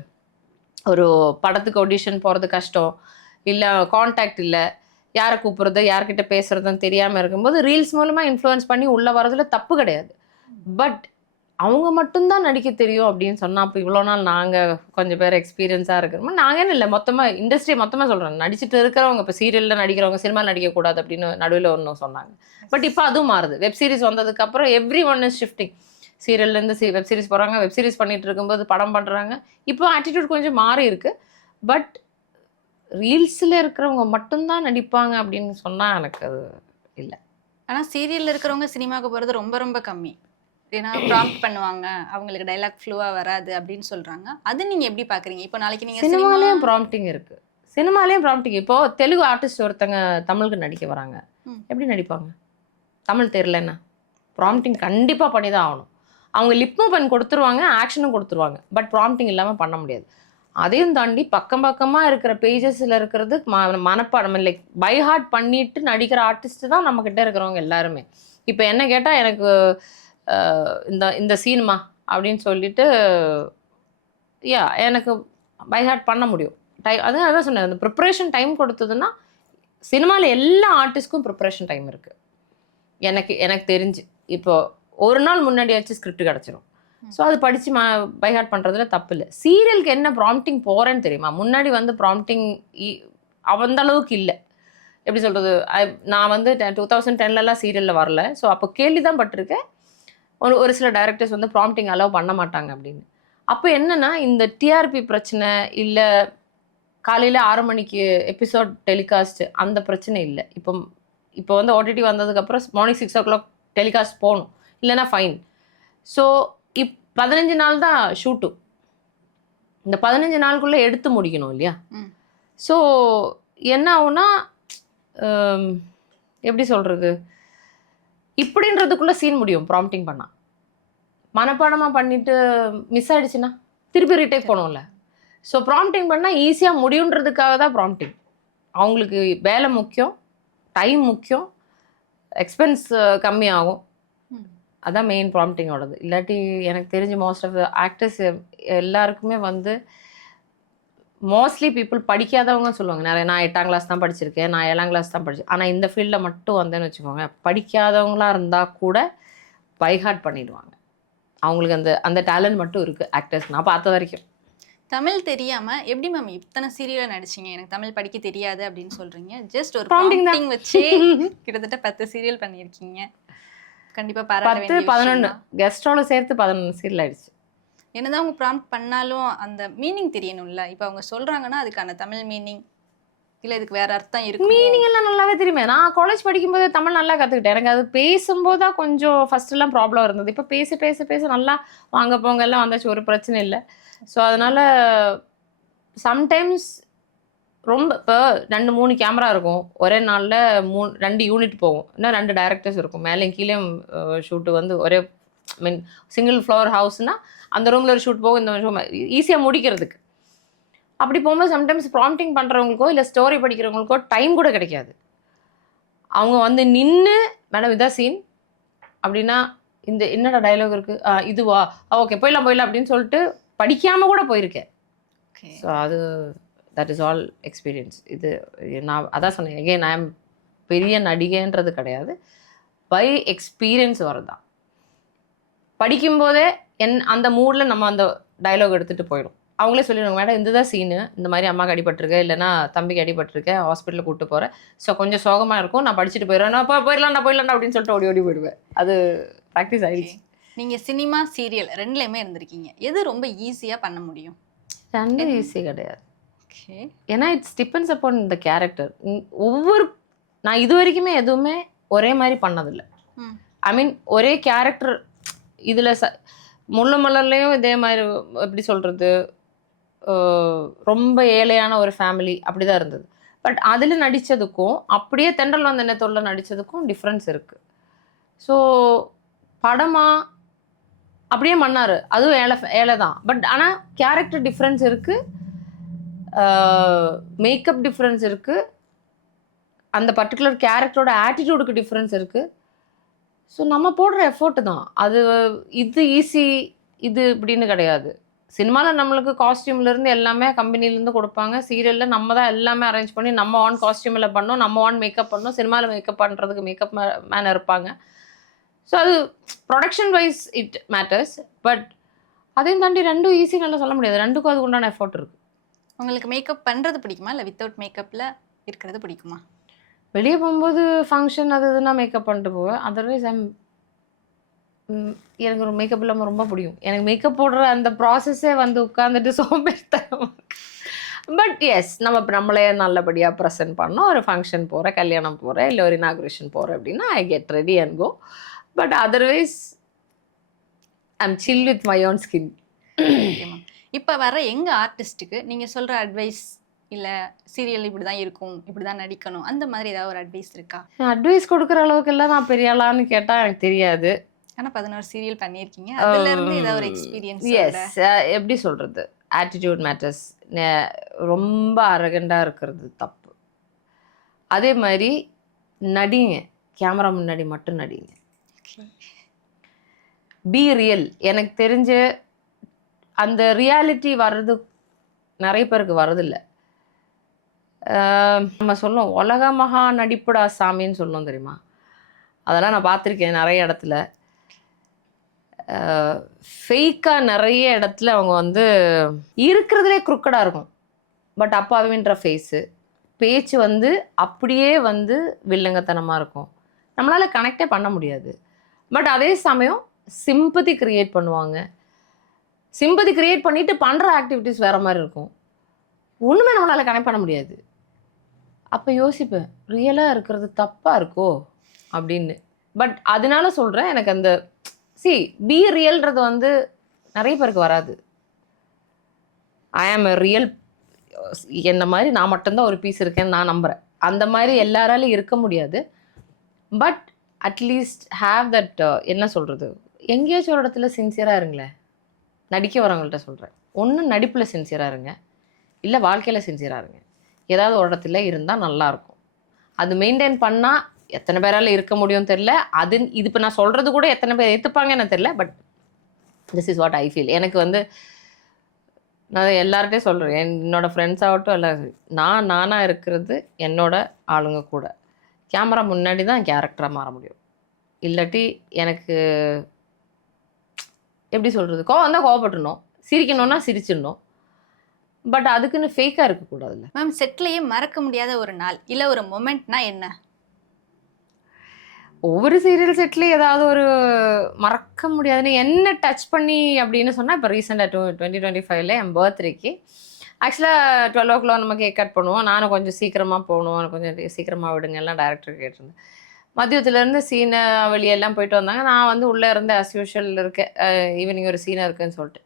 ஒரு படத்துக்கு ஆடிஷன் போகிறது கஷ்டம், இல்லை கான்டாக்ட் இல்லை, யாரை கூப்பிட்றது யார்கிட்ட பேசுகிறதுன்னு தெரியாமல் இருக்கும்போது ரீல்ஸ் மூலமாக இன்ஃப்ளூயன்ஸ் பண்ணி உள்ளே வரதுல தப்பு கிடையாது. பட் அவங்க மட்டும்தான் நடிக்க தெரியும் அப்படின்னு சொன்னால், அப்போ இவ்வளோ நாள் நாங்கள் கொஞ்சம் பேர் எக்ஸ்பீரியன்ஸாக இருக்கிறோமோ, நாங்கன்னு இல்லை, மொத்தமாக இண்டஸ்ட்ரி மொத்தமாக சொல்கிறேன். நடிச்சுட்டு இருக்கிறவங்க இப்போ சீரியலில் நடிக்கிறவங்க சினிமாவில் நடிக்கக்கூடாது அப்படின்னு நடுவில் ஒன்றும் சொன்னாங்க. பட் இப்போ அதுவும் மாறுது. வெப் சீரிஸ் வந்ததுக்கப்புறம் எவ்ரி ஒன் இஸ் ஷிஃப்டிங். சீரியல்லேருந்து வெப் சீரிஸ் போகிறாங்க, வெப் சீரிஸ் பண்ணிட்டு இருக்கும்போது படம் பண்ணுறாங்க. இப்போ ஆட்டிடியூட் கொஞ்சம் மாறி இருக்கு. பட் ரீல்ஸில் இருக்கிறவங்க மட்டும்தான் நடிப்பாங்க அப்படின்னு சொன்னால் எனக்கு அது இல்லை. ஆனால் சீரியலில் இருக்கிறவங்க சினிமாவுக்கு போகிறது ரொம்ப ரொம்ப கம்மி. ஏன்னா ப்ராம்ப்ட் பண்ணுவாங்க, அவங்களுக்கு டைலாக் ஃப்ளூவாக வராது அப்படின்னு சொல்கிறாங்க. அது நீங்கள் எப்படி பார்க்குறீங்க? இப்போ நாளைக்கு நீங்கள் சினிமாலேயும் ப்ராம்ப்டிங் இருக்குது. சினிமாலேயும் ப்ராம்ப்டிங். இப்போது தெலுங்கு ஆர்டிஸ்ட் ஒருத்தங்க தமிழுக்கு நடிக்க வராங்க, எப்படி நடிப்பாங்க? தமிழ் தெரியலன்னா ப்ராம்ப்டிங் கண்டிப்பாக பண்ணி தான் ஆகணும். அவங்க லிப் மூவ்மெண்ட் கொடுத்துருவாங்க, ஆக்ஷனும் கொடுத்துருவாங்க. பட் ப்ராம்ப்டிங் இல்லாமல் பண்ண முடியாது. அதையும் தாண்டி பக்கமாக இருக்கிற பேஜஸில் இருக்கிறது மனப்பாடம் லைக் பை ஹார்ட் பண்ணிட்டு நடிக்கிற ஆர்டிஸ்ட் தான் நம்மக்கிட்ட இருக்கிறவங்க எல்லாருமே. இப்போ என்ன கேட்டால் எனக்கு இந்த சீனுமா அப்படின்னு சொல்லிட்டு எனக்கு பை ஹார்ட் பண்ண முடியும். அதான் சொன்னேன், அந்த ப்ரிப்பரேஷன் டைம் கொடுத்ததுன்னா சினிமாவில் எல்லா ஆர்டிஸ்ட்க்கும் ப்ரிப்பரேஷன் டைம் இருக்குது. எனக்கு தெரிஞ்சு இப்போ ஒரு நாள் முன்னாடியாச்சும் ஸ்கிரிப்ட் கிடச்சிரும். ஸோ அது படித்து பை ஹார்ட் பண்ணுறதுல தப்பு இல்லை. சீரியலுக்கு என்ன ப்ராம்ப்டிங் போகிறேன்னு தெரியுமா? முன்னாடி வந்து ப்ராம்ப்டிங் அந்த அளவுக்கு இல்லை. எப்படி சொல்கிறது, நான் வந்து 2010லலாம் சீரியலில் வரல. ஸோ அப்போ கேள்வி தான் பட்டிருக்கேன், ஒரு சில டைரக்டர்ஸ் வந்து ப்ராம்ப்டிங் அலோவ் பண்ண மாட்டாங்க அப்படின்னு. அப்போ என்னென்னா, இந்த டிஆர்பி பிரச்சனை இல்லை, காலையில் 6 மணிக்கு எபிசோட் டெலிகாஸ்ட் அந்த பிரச்சனை இல்லை. இப்போ வந்து ஓடிடி வந்ததுக்கப்புறம் மார்னிங் 6 o'clock டெலிகாஸ்ட் போகணும், இல்லைன்னா ஃபைன். ஸோ 15 நாள் தான் ஷூட்டு. இந்த 15 நாளுக்குள்ளே எடுத்து முடிக்கணும் இல்லையா? ஸோ என்ன ஆகுனா, எப்படி சொல்கிறது, இப்படின்றதுக்குள்ளே சீன் முடியும் ப்ராம்ப்டிங் பண்ணால். மனப்பாடமாக பண்ணிவிட்டு மிஸ் ஆகிடுச்சுன்னா திருப்பி ரீடேக் பண்ணுவோம்ல. ஸோ ப்ராம்ப்டிங் பண்ணால் ஈஸியாக முடியுன்றதுக்காக தான் ப்ராம்ப்டிங். அவங்களுக்கு வேலை முக்கியம், டைம் முக்கியம், எக்ஸ்பென்ஸ் கம்மியாகும். அதான் மெயின் ப்ராம்ப்டிங்கோடது. இல்லாட்டி எனக்கு தெரிஞ்சு மோஸ்ட் ஆஃப் த ஆக்டர்ஸ் எல்லாருக்குமே வந்து மோஸ்ட்லி பீப்புள் படிக்காதவங்க சொல்லுவாங்க. நான் 8ஆம் கிளாஸ் தான் படிச்சிருக்கேன், நான் 7ஆம் கிளாஸ் தான் படிச்சேன். ஆனால் இந்த ஃபீல்டில் மட்டும் வந்தேன்னு வச்சுக்கோங்க, படிக்காதவங்களாக இருந்தால் கூட பை ஹார்ட் பண்ணிடுவாங்க. அவங்களுக்கு அந்த டேலண்ட் மட்டும் இருக்குது ஆக்டர்ஸ் நான் பார்த்த வரைக்கும். தமிழ் தெரியாமல் எப்படி மேம் இத்தனை சீரியலில் நடிச்சிங்க? எனக்கு தமிழ் படிக்க தெரியாது அப்படின்னு சொல்கிறீங்க. ஜஸ்ட் ஒரு Prompting ப்ராம்ப்டிங் வச்சு கிட்டத்தட்ட 10 சீரியல் பண்ணியிருக்கீங்க. கண்டிப்பாக பாராட்ட வேண்டிய 11 கெஸ்டோட சேர்த்து 11 சீரியல் ஆயிடுச்சு. என்னதான் அவங்க ப்ராம்ப்ட் பண்ணாலும் அந்த மீனிங் தெரியணும்ல. இப்போ அவங்க சொல்கிறாங்கன்னா அதுக்கான தமிழ் மீனிங் இல்ல இதுக்கு வேற அர்த்தம் இருக்கு. மீனிங் எல்லாம் நல்லாவே தெரியுமே. நான் காலேஜ் படிக்கும்போது தமிழ் நல்லா கத்துக்கிட்டேன். எனக்கு அது பேசும்போது தான் கொஞ்சம் ஃபர்ஸ்ட் எல்லாம் ப்ராப்ளம் இருந்தது. இப்ப பேச பேச பேச நல்லா வாங்க போங்க எல்லாம் வந்தாச்சு. ஒரு பிரச்சனை இல்ல. ஸோ அதனால சம்டைம்ஸ் ரொம்ப இப்போ 2, 3 கேமரா இருக்கும். ஒரே நாள்ல 2 யூனிட் போகும். இன்னும் 2 டைரக்டர்ஸ் இருக்கும். மேலேயும் கீழேயும் ஷூட் வந்து ஒரே மீன் சிங்கிள் ஃப்ளோர் ஹவுஸ்னா அந்த ரூம்ல ஒரு ஷூட் போகும். இந்த ரூம் ஈஸியா முடிக்கிறதுக்கு. அப்படி போகும்போது சம்டைம்ஸ் ப்ராம்ப்டிங் பண்றவங்களுக்கோ இல்ல ஸ்டோரி படிக்கிறவங்களுக்கோ டைம் கூட கிடைக்காது. அவங்க வந்து நின்னு மேடம் இதான் சீன் அப்படின்னா இந்த என்னடா டயலாக் இருக்கு இதுவா ஓகே போயிடலாம் போயிடலாம் அப்படின்னு சொல்லிட்டு படிக்காம கூட போயிருக்கேன். ஓகே. ஸோ அது தட் இஸ் ஆல் எக்ஸ்பீரியன்ஸ். இது நான் அதான் சொன்னேன் எகெயின் ஐ எம் பெரிய நடிகைன்றது கிடையாது. பை எக்ஸ்பீரியன்ஸ் வரதான். படிக்கும்போதே அந்த மூடில் நம்ம அந்த டயலாக் எடுத்துகிட்டு போயிடும். அவங்களே சொல்லிடுவாங்க மேடம் இதுதான் சீனு, இந்த மாதிரி அம்மாவுக்கு அடிபட்டிருக்கேன் இல்லைனா தம்பிக்கு அடிபட்டிருக்கேன் ஹாஸ்பிட்டலில் கூப்பிட்டு போகிறேன். ஸோ கொஞ்சம் சோகமாக இருக்கும், நான் படிச்சுட்டு போயிடுவேன். நான் போயிடலாம்டா அப்படின்னு சொல்லிட்டு ஓடி ஓடி போயிடுவேன். அது ப்ராக்டிஸ் ஆகிடுச்சு. நீங்கள் சினிமா சீரியல் ரெண்டுலேயுமே இருந்திருக்கீங்க. எது ரொம்ப ஈஸியாக பண்ண முடியும்? ரெண்டும் ஈஸி கிடையாது. ஓகே. ஏன்னா இட்ஸ் டிபெண்ட்ஸ் அப்பான் இந்த கேரக்டர். நான் இது வரைக்குமே எதுவுமே ஒரே மாதிரி பண்ணதில்லை. ஐ மீன் ஒரே கேரக்டர் இதில் முள்ளு மலர்லேயும் இதே மாதிரி எப்படி சொல்கிறது ரொம்ப ஏழையான ஒரு ஃபேமிலி அப்படி தான் இருந்தது. பட் அதில் நடித்ததுக்கும் அப்படியே தென்றல் வந்த எண்ணத்தோட நடித்ததுக்கும் டிஃப்ரென்ஸ் இருக்குது. ஸோ படமாக அப்படியே மன்னார் அதுவும் ஏழை தான். பட் ஆனால் கேரக்டர் டிஃப்ரென்ஸ் இருக்குது, மேக்கப் டிஃப்ரென்ஸ் இருக்குது, அந்த பர்டிகுலர் கேரக்டரோட ஆட்டிடியூடுக்கு டிஃப்ரென்ஸ் இருக்குது. ஸோ நம்ம போடுற எஃபோர்ட்டு தான் அது. இது ஈஸி இது இப்படின்னு கிடையாது. சினிமாவில் நம்மளுக்கு காஸ்டியூம்லேருந்து எல்லாமே கம்பெனிலேருந்து கொடுப்பாங்க. சீரியலில் நம்ம தான் எல்லாமே அரேஞ்ச் பண்ணி நம்ம ஆன் காஸ்டியூமில் பண்ணோம், நம்ம ஆன் மேக்கப் பண்ணோம். சினிமாவில் மேக்கப் பண்ணுறதுக்கு மேக்கப் மேன் இருப்பாங்க. ஸோ அது production wise it matters. But அதையும் தாண்டி ரெண்டும் ஈஸி நல்லா சொல்ல முடியாது. ரெண்டுக்கும் அதுக்கு உண்டான எஃபோர்ட் இருக்குது. உங்களுக்கு மேக்கப் பண்ணுறது பிடிக்குமா இல்லை வித்தவுட் மேக்கப்பில் இருக்கிறது பிடிக்குமா? வெளியே போகும்போது ஃபங்க்ஷன் அது இதுனா மேக்கப் பண்ணிட்டு போவேன். அதர்வைஸ் எனக்கு ஒரு மேக்கப் இல்லாமல் ரொம்ப பிடிக்கும். எனக்கு மேக்கப் போடுற அந்த ப்ராசஸே வந்து உட்காந்துட்டு சோம்பேறித்தனம். பட் எஸ் நம்மளே நல்லபடியாக ப்ரெசென்ட் பண்ணோம். ஒரு ஃபங்க்ஷன் போகிறேன், கல்யாணம் போகிறேன், இல்லை ஒரு இனாகுரேஷன் போகிறேன் அப்படின்னா I get ready and go. But otherwise I'm chill with my own skin. இப்போ வர எங்கள் ஆர்டிஸ்ட்டுக்கு நீங்கள் சொல்கிற அட்வைஸ் இல்லை சீரியல் இப்படி தான் இருக்கும், இப்படி தான் நடிக்கணும், அந்த மாதிரி ஏதாவது ஒரு அட்வைஸ் இருக்கா? அட்வைஸ் கொடுக்குற அளவுக்கு எல்லாம் நான் பெரிய ஆளான்னு கேட்டால் எனக்கு தெரியாது. ஆனால் 11 சீரியல் பண்ணியிருக்கீங்க, அதுலேருந்து ஏதாவது ஒரு எக்ஸ்பீரியன்ஸ்? எஸ், எப்படி சொல்கிறது, ஆட்டிடியூட் மேட்டர்ஸ். ரொம்ப அரகண்டாக இருக்கிறது தப்பு. அதே மாதிரி நடிங்க, கேமரா முன்னாடி மட்டும் நடிங்க. B real. எனக்கு தெரிஞ்ச அந்த ரியாலிட்டி வர்றது நிறைய பேருக்கு வரதில்லை. நம்ம சொல்லுவோம் உலக மகா நடிப்புடா சாமின்னு சொல்லுவோம் தெரியுமா? அதெல்லாம் நான் பார்த்துருக்கேன் நிறைய இடத்துல. ஃபேக்காக நிறைய இடத்துல அவங்க வந்து இருக்கிறதுலே குறுக்கடாக இருக்கும். பட் அப்பாவின்ற ஃபேஸு, பேச்சு வந்து அப்படியே வந்து வில்லங்கத்தனமாக இருக்கும். நம்மளால் கனெக்டே பண்ண முடியாது. பட் அதே சமயம் சிம்பதி க்ரியேட் பண்ணுவாங்க. சிம்பதி க்ரியேட் பண்ணிவிட்டு பண்ணுற ஆக்டிவிட்டீஸ் வேறு மாதிரி இருக்கும். ஒன்றுமே நம்மளால் கனெக்ட் பண்ண முடியாது. அப்போ யோசிப்பேன், ரியலாக இருக்கிறது தப்பாக இருக்கோ அப்படின்னு. பட் அதனால சொல்கிறேன், எனக்கு அந்த பி ரியல்ன்றது வந்து நிறைய பேருக்கு வராது. ஐ ஆம் எ ரியல், என்ன மாதிரி நான் மட்டும்தான் ஒரு பீஸ் இருக்கேன்னு நான் நம்புகிறேன். அந்த மாதிரி எல்லாராலையும் இருக்க முடியாது. பட் அட்லீஸ்ட் ஹாவ் தட், என்ன சொல்கிறது, எங்கேயாச்சும் ஒரு இடத்துல சின்சியராக இருங்களேன். நடிக்க வரவங்கள்ட்ட சொல்கிறேன், ஒன்று நடிப்பில் சின்சியராக இருங்க, இல்லை வாழ்க்கையில் சின்சியராக இருங்க. ஏதாவது ஒரு இடத்துல இருந்தால் நல்லாயிருக்கும். அது மெயின்டைன் பண்ணால் எத்தனை பேரால் இருக்க முடியும் தெரில. இது இப்போ நான் சொல்கிறது கூட எத்தனை பேர் ஏற்றுப்பாங்க எனக்கு தெரில. But this is what I feel. எனக்கு வந்து நான் எல்லார்ட்டையும் சொல்கிறேன், என்னோடய ஃப்ரெண்ட்ஸ் ஆகட்டும் எல்லாம், நானாக இருக்கிறது என்னோட ஆளுங்க கூட. கேமரா முன்னாடி தான் கேரக்டராக மாற முடியும். இல்லாட்டி எனக்கு எப்படி சொல்கிறது, கோவம் வந்தால் கோவப்பட்டுடணும், சிரிக்கணும்னா சிரிச்சிடணும். பட் அதுக்குன்னு ஃபேக்காக இருக்கக்கூடாதுல்ல. மேம், செட்லேயே மறக்க முடியாத ஒரு நாள் இல்லை ஒரு மொமெண்ட்னா என்ன? ஒவ்வொரு சீரியல் செட்லேயும் ஏதாவது ஒரு மறக்க முடியாதுன்னு என்ன டச் பண்ணி அப்படின்னு சொன்னால், இப்போ ரீசெண்டாக 2025 என் பர்த்டேக்கு ஆக்சுவலாக 12 நம்ம கேக் கட் பண்ணுவோம். நானும் கொஞ்சம் சீக்கிரமாக போகணும், கொஞ்சம் சீக்கிரமாக விடுங்க எல்லாம் டேரக்டர் கேட்டிருந்தேன். மதியத்துலேருந்து சீனை வெளியெல்லாம் போயிட்டு வந்தாங்க. நான் வந்து உள்ளே இருந்து ஆஸ் யூஷுவல் இருக்கேன். ஈவினிங் ஒரு சீனாக இருக்குன்னு சொல்லிட்டு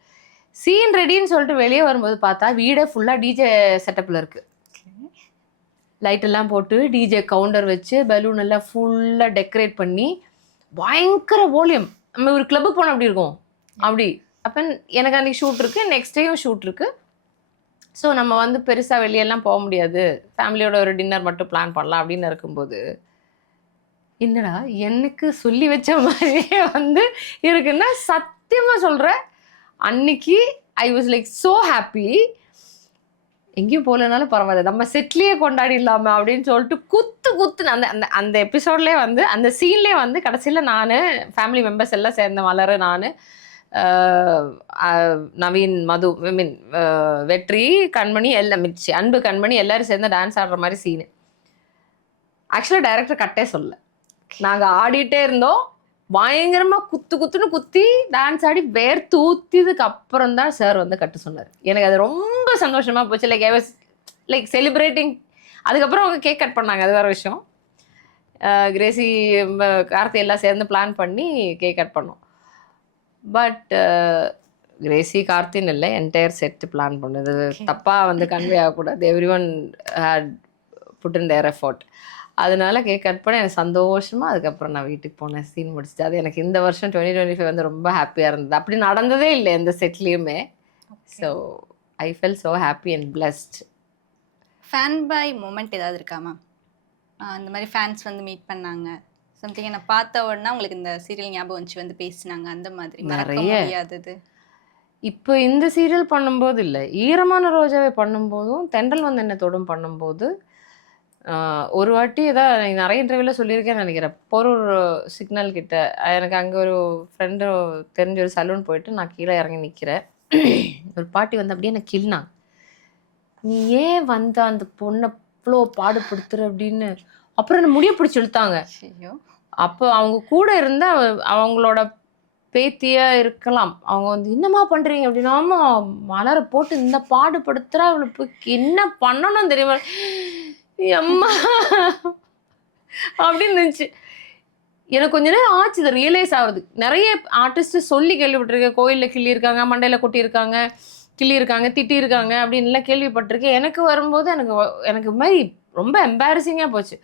சீன் ரெடின்னு சொல்லிட்டு வெளியே வரும்போது பார்த்தா வீடே ஃபுல்லாக டிஜே செட்டப்பில் இருக்குது. லைட் எல்லாம் போட்டு டிஜே கவுண்டர் வச்சு பலூன் எல்லாம் ஃபுல்லாக டெக்கரேட் பண்ணி பயங்கர வால்யூம். நம்ம ஒரு கிளப்பு போனோம் அப்படி இருக்கும் அப்படி. அப்போ எனக்கு அன்றைக்கி ஷூட் இருக்குது, நெக்ஸ்ட் டேயும் ஷூட் இருக்குது. ஸோ நம்ம வந்து பெருசாக வெளியெல்லாம் போக முடியாது, ஃபேமிலியோட ஒரு டின்னர் மட்டும் பிளான் பண்ணலாம் அப்படின்னு இருக்கும்போது என்னடா எனக்கு சொல்லி வச்ச மாதிரியே வந்து இருக்குன்னா சத்தியமாக சொல்கிறேன், அன்னைக்கு I was like so happy. எங்கேயும் போகலனாலும் பரவாயில்ல, நம்ம செட்லேயே கொண்டாடிடலாமா அப்படின்னு சொல்லிட்டு குத்து அந்த அந்த அந்த எபிசோட்லேயே வந்து அந்த சீன்லேயே வந்து கடைசியில் நான் ஃபேமிலி மெம்பர்ஸ் எல்லாம் சேர்ந்த மலர், நான் நவீன், மது, ஐ மீன் வெற்றி, கண்மணி எல்லாம் மிச்சி, அன்பு, கண்மணி எல்லாரும் சேர்ந்து டான்ஸ் ஆடுற மாதிரி சீனு. ஆக்சுவலாக டைரக்டர் கட்டே சொல்ல, நாங்கள் ஆடிட்டே இருந்தோம், பயங்கரமாக குத்துன்னு குத்தி டான்ஸ் ஆடி வேர்த்து ஊற்றிதுக்கு அப்புறம் தான் சார் வந்து கட்டு சொன்னார். எனக்கு அது ரொம்ப சந்தோஷமாக போச்சு. Like I was like celebrating. அதுக்கப்புறம் அவங்க கேக் கட் பண்ணாங்க, அது வேறு விஷயம். கிரேசி, கார்த்தி எல்லாம் சேர்ந்து பிளான் பண்ணி கேக் கட் பண்ணோம். பட் கிரேசி கார்த்தின்னு இல்லை, என்டையர் செட்டு பிளான் பண்ணுது. தப்பாக வந்து கன்வே ஆகக்கூடாது. Everyone had put in their effort. அதனால கேக் கட் பண்ண எனக்கு சந்தோஷமாக அதுக்கப்புறம் நான் வீட்டுக்கு போனேன், சீன் முடிச்சுட்டு. அது எனக்கு இந்த வருஷம் 2025 வந்து ரொம்ப ஹாப்பியாக இருந்தது. அப்படி நடந்ததே இல்லை எந்த செட்லேயுமே. So I fell so happy and blessed. Fan boy moment ஏதாவது இருக்காமா? இந்த மாதிரி ஃபேன்ஸ் வந்து மீட் பண்ணாங்க, சம்திங் என்னை பார்த்த உடனே உங்களுக்கு இந்த சீரியல் ஞாபகம் வந்துச்சு, வந்து பேசினாங்க, அந்த மாதிரி மறக்க முடியாதது? இப்போ இந்த சீரியல் பண்ணும்போது இல்லை, ஈரமான ரோஜாவை பண்ணும்போதும் தென்றல் வந்து என்ன தொடும் பண்ணும்போது ஒரு வாட்டி ஏதாவது நிறைய இன்டர்வியூவில் சொல்லியிருக்கேன்னு நினைக்கிறேன். போரூர் சிக்னல் கிட்ட எனக்கு அங்கே ஒரு ஃப்ரெண்டு தெரிஞ்ச ஒரு சலூன் போயிட்டு நான் கீழே இறங்கி நிற்கிறேன். ஒரு பாட்டி வந்து அப்படியே எனக்கு கிள்னாங்க, நீ ஏன் வந்து அந்த பொண்ணை இவ்வளோ பாடுபடுத்துற அப்படின்னு. அப்புறம் என்ன முடிய பிடிச்சி இழுத்தாங்க. அப்போ அவங்க கூட இருந்த அவங்களோட பேத்தியா இருக்கலாம், அவங்க வந்து என்னம்மா பண்றீங்க அப்படின்னா, மலரை போட்டு இந்த பாடுபடுத்துறா, அவளுக்கு என்ன பண்ணணும் தெரியுமா அம்மா அப்படின்னு இருந்துச்சு. எனக்கு கொஞ்ச நேரம் ஆச்சு இதை ரியலைஸ் ஆகுது. நிறைய ஆர்டிஸ்ட் சொல்லி கேள்விப்பட்டிருக்கேன், கோயிலில் கிள்ளியிருக்காங்க, மண்டையில் கொட்டியிருக்காங்க, கிள்ளியிருக்காங்க, திட்டியிருக்காங்க அப்படின்லாம் கேள்விப்பட்டிருக்கேன். எனக்கு வரும்போது எனக்கு மாதிரி ரொம்ப எம்பாரசிங்காக போச்சு.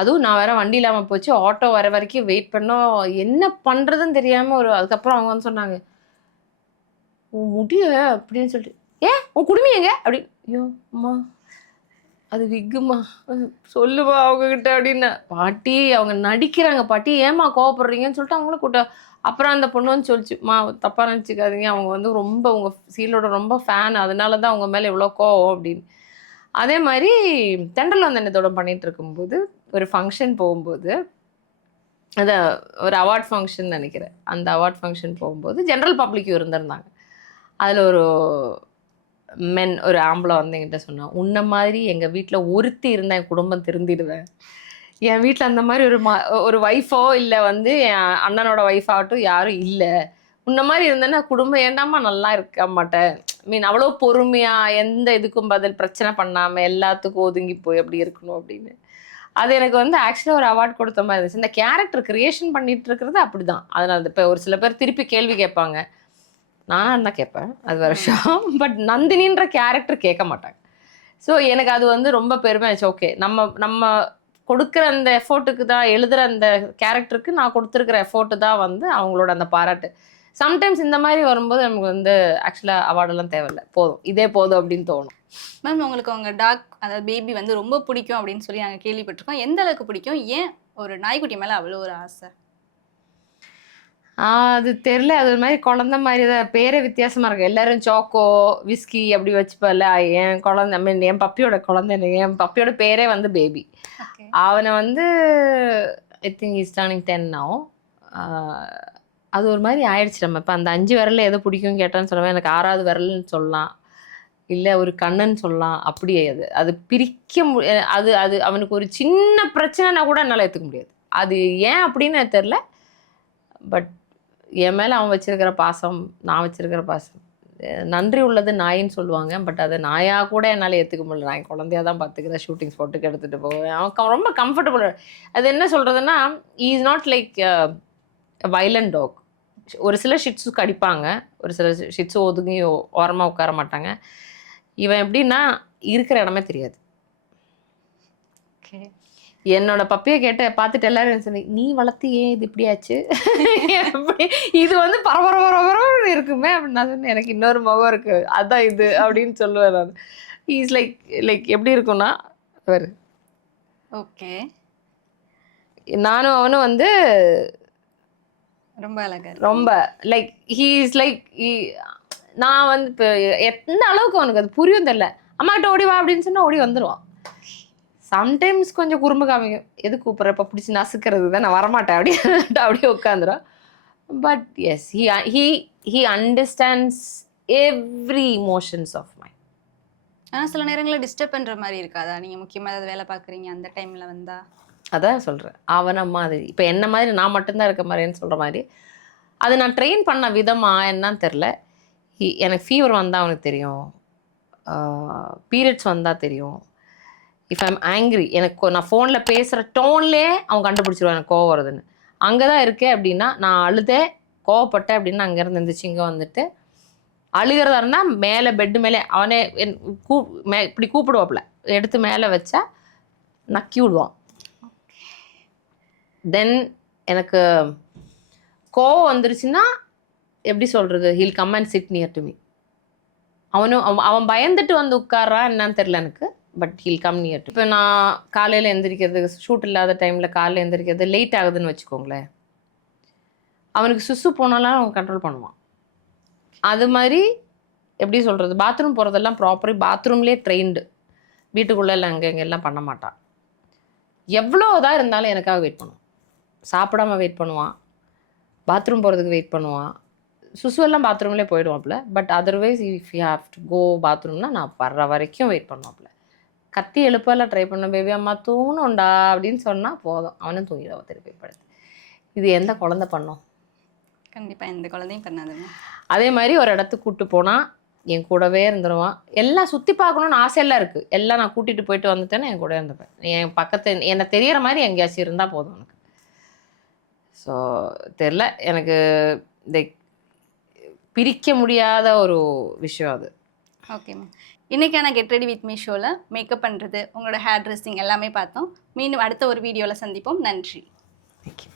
அதுவும் நான் வேற வண்டி இல்லாமல் போச்சு, ஆட்டோ வர வரைக்கும் வெயிட் பண்ணோம், என்ன பண்ணுறதுன்னு தெரியாமல் அதுக்கப்புறம் அவங்க வந்து சொன்னாங்க, உன் முடிய அப்படின்னு சொல்லிட்டு, ஏன் உன் குடுமி எங்க அப்படி. ஐயோ அம்மா அது விக்குமா சொல்லுவா அவங்கக்கிட்ட அப்படின்னா. பாட்டி அவங்க நடிக்கிறாங்க, பாட்டி ஏமா கோவப்படுறீங்கன்னு சொல்லிட்டு அவங்களும் கூட்ட. அப்புறம் அந்த பொண்ணு வந்து சொல்லிச்சுமா, தப்பாக நினச்சிக்காதீங்க, அவங்க வந்து ரொம்ப உங்கள் சீலோட ரொம்ப ஃபேன், அதனால தான் அவங்க மேலே எவ்வளோ கோவம் அப்படின்னு. அதே மாதிரி தென்றல் வந்து என்னத்தோட பண்ணிகிட்டு இருக்கும்போது ஒரு ஃபங்க்ஷன் போகும்போது, அதான் ஒரு அவார்ட் ஃபங்க்ஷன் நினைக்கிறேன், அந்த அவார்ட் ஃபங்க்ஷன் போகும்போது ஜென்ரல் பப்ளிக்கும் இருந்திருந்தாங்க. அதில் ஒரு ஆம்பளை வந்து என்கிட்ட சொன்னான், உன்ன மாதிரி எங்கள் வீட்டில் ஒருத்தி இருந்தால் என் குடும்பம் திருந்திடுவேன், என் வீட்டில் அந்த மாதிரி ஒரு ஒய்ஃபோ இல்லை வந்து என் அண்ணனோட ஒய்ஃப் ஆகட்டும் யாரும் இல்லை, உன்ன மாதிரி இருந்தேன்னா குடும்பம் ஏண்டாமா நல்லா இருக்க மாட்டேன், மீன் அவ்வளோ பொறுமையாக எந்த இதுக்கும் பதில் பிரச்சனை பண்ணாமல் எல்லாத்துக்கும் ஒதுங்கி போய் அப்படி இருக்கணும் அப்படின்னு. அது எனக்கு வந்து ஆக்சுவலாக ஒரு அவார்ட் கொடுத்த மாதிரி இருந்துச்சு. இந்த கேரக்டர் கிரியேஷன் பண்ணிட்டு இருக்கிறது அப்படி தான். அதனால இப்போ ஒரு சில பேர் திருப்பி கேள்வி கேட்பாங்க, நான் தான் கேட்பேன், அது வேற விஷயம். பட் நந்தினின்ற கேரக்டர் கேட்க மாட்டாங்க. ஸோ எனக்கு அது வந்து ரொம்ப பெருமை ஆச்சு. ஓகே, நம்ம கொடுக்குற அந்த எஃபோர்ட்டுக்கு தான், எழுதுகிற அந்த கேரக்டருக்கு நான் கொடுத்துருக்கிற எஃபோர்ட்டு தான் வந்து அவங்களோட அந்த பாராட்டு. சம்டைம்ஸ் இந்த மாதிரி வரும்போது நமக்கு வந்து ஆக்சுவலாக அவார்டெல்லாம் தேவையில்லை, போதும் இதே போதும் அப்படின்னு தோணும். மேம், உங்களுக்கு உங்கள் டாக், அதாவது பேபி வந்து ரொம்ப பிடிக்கும் அப்படின்னு சொல்லி நாங்கள் கேள்விப்பட்டிருக்கோம். எந்த அளவுக்கு பிடிக்கும்? ஏன் ஒரு நாய்க்குட்டி மேலே அவ்வளோ ஒரு ஆசை? அது தெரில, அது ஒரு மாதிரி குழந்த மாதிரி தான், பேரே வித்தியாசமாக இருக்கும். எல்லாரும் சாக்கோ, விஸ்கி அப்படி வச்சுப்பல. என் குழந்தை, ஐ மீன் என் பப்பியோட குழந்தை, என் பப்பியோட பேரே வந்து பேபி. அவனை வந்து I think is turning 10 now. அது ஒரு மாதிரி ஆயிடுச்சு. நம்ம இப்போ அந்த 5 விரலில் எதை பிடிக்கும்னு கேட்டான்னு சொல்லுவேன், எனக்கு 6வது விரல்னு சொல்லலாம், இல்லை ஒரு கண்ணுன்னு சொல்லலாம். அப்படியே அது பிரிக்க அது அவனுக்கு ஒரு சின்ன பிரச்சனைனா கூட என்னால் ஏற்றுக்க முடியாது. அது ஏன் அப்படின்னு தெரில. பட் என் மேலே அவன் வச்சிருக்கிற பாசம், நான் வச்சிருக்கிற பாசம் நன்றி உள்ளது நாயின்னு சொல்லுவாங்க. பட் அதை நாயாக கூட என்னால் ஏற்றுக்க முடியல. நான் குழந்தையாக தான் பார்த்துக்கிறேன். ஷூட்டிங் ஸ்பாட்டுக்கு எடுத்துகிட்டு போவேன். அவன் ரொம்ப கம்ஃபர்டபுள். அது என்ன சொல்கிறதுன்னா, is not like violent dog. ஒரு சில ஷிட்ஸு கடிப்பாங்க, ஒரு சில ஷிட்ஸு ஒதுங்கி ஓரமாக உட்கார மாட்டாங்க. இவன் எப்படின்னா இருக்கிற இடமே தெரியாது. ஓகே. என்னோட பப்பியை கேட்டு பார்த்துட்டு எல்லாரும் சொன்னீங்க, நீ வளர்த்து ஏன் இது இப்படியாச்சு, எப்படி இது வந்து பரபரன்னு இருக்குமே அப்படின்னு நான் சொன்னேன். எனக்கு இன்னொரு முகம் இருக்கு, அதான் இது அப்படின்னு சொல்லுவேன் நான். இஸ் லைக் எப்படி இருக்கும்னா அவர். ஓகே. நானும் அவனும் வந்து ரொம்ப அழகா ரொம்ப லைக் ஹீ இஸ் லைக் நான் வந்து இப்போ எந்த அளவுக்கு அவனுக்கு அது புரியும் தெரியல. அம்மாக்கிட்ட ஓடி வா அப்படின்னு சொன்னால் ஓடி வந்துடுவான். சம்டைம்ஸ் கொஞ்சம் குறும்பு காமிக்கும், எது கூப்பிட்ற இப்போ பிடிச்சி நசுக்கிறது தான், நான் வரமாட்டேன் அப்படியே உட்காந்துரும். But yes he understands every emotions of my. ஆனால் சில நேரங்களில் டிஸ்டர்ப் பண்ணுற மாதிரி இருக்காதா? நீங்கள் முக்கியமாக ஏதாவது வேலை பார்க்குறீங்க அந்த டைமில் வந்தா? அதான் சொல்கிறேன், அவனை மாதிரி இப்போ என்ன மாதிரி நான் மட்டும்தான் இருக்க மாதிரின்னு சொல்கிற மாதிரி. அது நான் ட்ரெயின் பண்ண விதமா என்னன்னு தெரில. எனக்கு ஃபீவர் வந்தால் அவனுக்கு தெரியும், பீரியட்ஸ் வந்தால் தெரியும். இஃப் ஐம் ஆங்க்ரி, எனக்கு நான் ஃபோனில் பேசுகிற டோன்லேயே அவன் கண்டுபிடிச்சிருவான் எனக்கு கோவம் வருதுன்னு. அங்கே தான் இருக்கேன் அப்படின்னா, நான் அழுதே கோவப்பட்டேன் அப்படின்னா அங்கேருந்து இருந்துச்சு இங்கே வந்துட்டு அழுகிறதா இருந்தால் மேலே பெட்டு மேலே அவனே இப்படி கூப்பிடுவாப்புல, எடுத்து மேலே வச்சா நக்கி விடுவான். தென் எனக்கு கோவம் வந்துருச்சுன்னா எப்படி சொல்கிறது, heel come and chit near to me. அவன் பயந்துட்டு வந்து உட்கார்றான் என்னன்னு தெரில எனக்கு, but heel come near to. இப்போ நான் காலையில் எந்திரிக்கிறது, ஷூட் இல்லாத டைமில் காலையில் எந்திரிக்கிறது லேட் ஆகுதுன்னு வச்சுக்கோங்களேன், அவனுக்கு சுசு போனாலும் அவன் கண்ட்ரோல் பண்ணுவான். அது மாதிரி எப்படி சொல்கிறது, பாத்ரூம் போகிறதெல்லாம் ப்ராப்பரி பாத்ரூம்லேயே ட்ரெயின்டு, வீட்டுக்குள்ளே இல்லை எங்கெல்லாம் பண்ண மாட்டான். எவ்வளோ இதாக இருந்தாலும் எனக்காக வெயிட் பண்ணுவான். சாப்பிடாம வெயிட் பண்ணுவான், பாத்ரூம் போகிறதுக்கு வெயிட் பண்ணுவான். சுசுவெல்லாம் பாத்ரூம்லேயே போயிடுவாப்புல. But otherwise if you have to go பாத்ரூம்னா நான் வர்ற வரைக்கும் வெயிட் பண்ணுவாப்புல. கத்தி எழுப்பெல்லாம் ட்ரை பண்ண, பேபி அம்மா தூங்கணும்டா அப்படின்னு சொன்னால் போதும், அவனும் தூங்கிடுவான் திருப்பி படுத்து. இது எந்த குழந்தை பண்ணோம்? கண்டிப்பாக எந்த குழந்தையும் பண்ணாதுங்க. அதே மாதிரி ஒரு இடத்துக்கு கூப்பிட்டு போனால் என் கூடவே இருந்துருவான். எல்லாம் சுற்றி பார்க்கணுன்னு ஆசையெல்லாம் இருக்குது, எல்லாம் நான் கூட்டிகிட்டு போயிட்டு வந்துட்டேன்னா என் கூட இருந்துப்பேன். என் பக்கத்து என்னை தெரியற மாதிரி எங்கேயாச்சும் இருந்தால் போதும் எனக்கு. ஸோ தெரில, எனக்கு இந்த பிரிக்க முடியாத ஒரு விஷயம் அது. ஓகேம்மா, இன்றைக்கான கெட் ரெடி வித் மீ ஷோவில் மேக்கப் பண்ணுறது, உங்களோட ஹேர் ட்ரெஸ்ஸிங் எல்லாமே பார்த்தோம். மீண்டும் அடுத்த ஒரு வீடியோவில் சந்திப்போம். நன்றி. தேங்க்யூ.